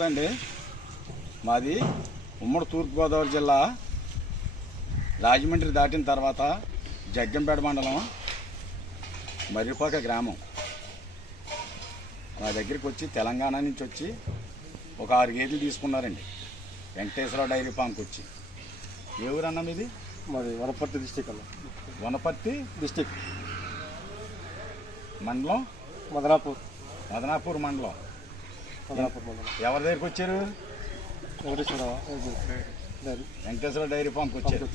అండి మాది ఉమ్మడి తూర్పుగోదావరి జిల్లా రాజమండ్రి దాటిన తర్వాత జగ్గంపేట మండలం మర్రిపాక గ్రామం. మా దగ్గరికి వచ్చి తెలంగాణ నుంచి వచ్చి ఒక 6 గేదెలు తీసుకున్నారండి. వెంకటేశ్వర డైరీ ఫామ్కి వచ్చి. ఏ ఊరన్నా మీది? మాది వనపర్తి డిస్టిక్ అన్న. వనపర్తి డిస్టిక్ మండలం మదనాపూర్ మండలం. ఎవరి దగ్గరికి వచ్చారు? వెంకటేశ్వర డైరీ ఫామ్కి వచ్చారు.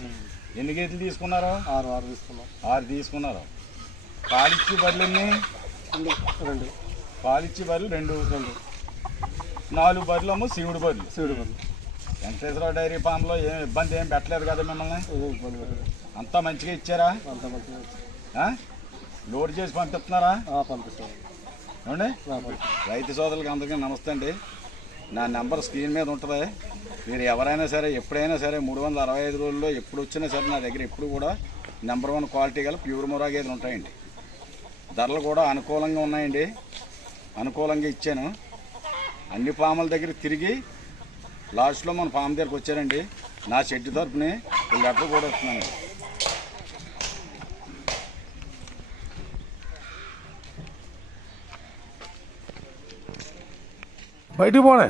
ఎన్ని గేదెలు తీసుకున్నారు? 6 తీసుకున్నారు. పాలిచ్చి బర్రెలు ఎన్ని? 2. పాలిచ్చి బర్రెలు 2. 4 బర్రెలు ఏమో సీవుడు బర్రెలు. వెంకటేశ్వర డైరీ ఫామ్లో ఏం ఇబ్బంది ఏం పెట్టలేదు కదా మిమ్మల్ని? అంతా మంచిగా ఇచ్చారా? లోడ్ చేసి పంపిస్తున్నారా? పంపిస్తాం. ఏమండి రైతు సోదరులకు అందరికీ నమస్తే అండి. నా నెంబర్ స్క్రీన్ మీద ఉంటుంది. మీరు ఎవరైనా సరే ఎప్పుడైనా సరే 365 రోజుల్లో ఎప్పుడు వచ్చినా సరే నా దగ్గర ఎప్పుడు కూడా నెంబర్ 1 క్వాలిటీ గల ప్యూర్ ముర్రా గేదెలు ఉంటాయండి. ధరలు కూడా అనుకూలంగా ఉన్నాయండి. అనుకూలంగా ఇచ్చాను. అన్ని ఫాముల దగ్గర తిరిగి లాస్ట్లో మన ఫామ్ దగ్గరికి వచ్చారండి. నా షెడ్ తరపుని లెటర్ కూడా వస్తున్నాను. బయటికి పోనే.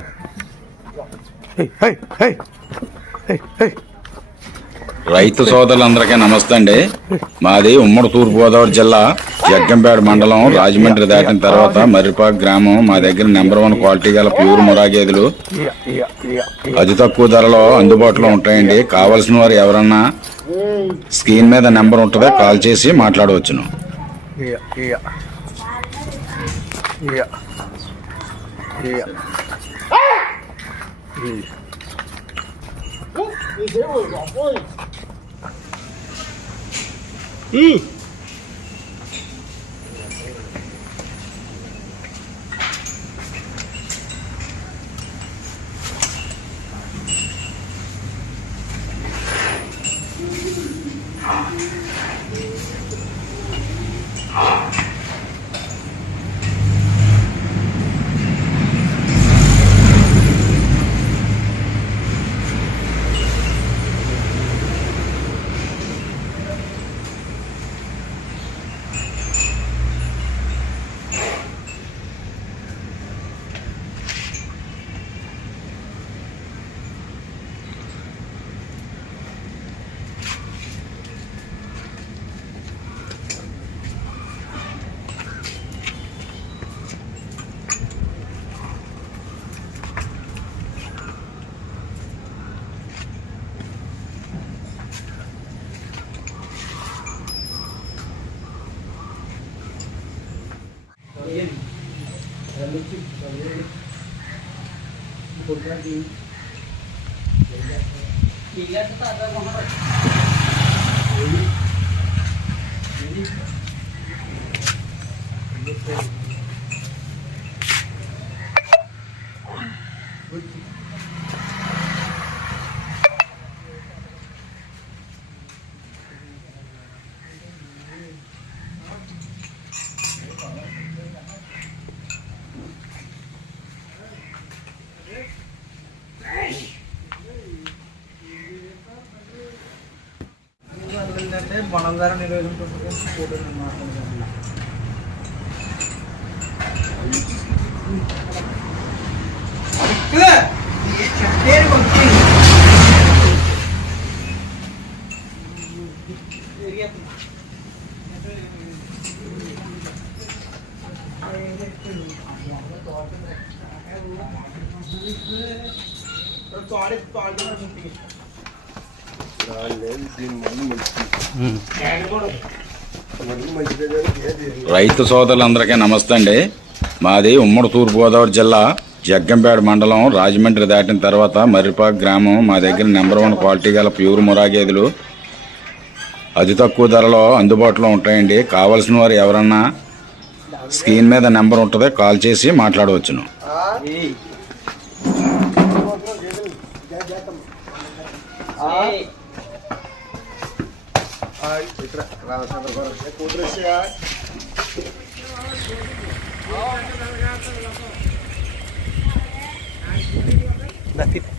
రైతు సోదరులందరికీ నమస్తే అండి. మాది ఉమ్మడి తూర్పుగోదావరి జిల్లా జగ్గంపేట మండలం రాజమండ్రి దాటిన తర్వాత మర్రిపాక గ్రామం. మా దగ్గర నెంబర్ 1 క్వాలిటీ గల ప్యూర్ ముర్రా గేదెలు అతి తక్కువ ధరలో అందుబాటులో ఉంటాయండి. కావాల్సిన వారు ఎవరన్నా స్క్రీన్ మీద నెంబర్ ఉంటుందో కాల్ చేసి మాట్లాడవచ్చును. మనం ధర నిరోధించుకుంటుంది. రైతు సోదరులందరికీ నమస్తే అండి. మాది ఉమ్మడి తూర్పుగోదావరి జిల్లా జగ్గంపేట మండలం రాజమండ్రి దాటిన తర్వాత మర్రిపాక గ్రామం. మా దగ్గర నెంబర్ 1 క్వాలిటీ గల ప్యూర్ ముర్రా గేదెలు అతి తక్కువ ధరలో అందుబాటులో ఉంటాయండి. కావాల్సిన వారు ఎవరన్నా స్క్రీన్ మీద నెంబర్ ఉంటుందో కాల్ చేసి మాట్లాడవచ్చును. ఇక్కడ దా, తిప్పి.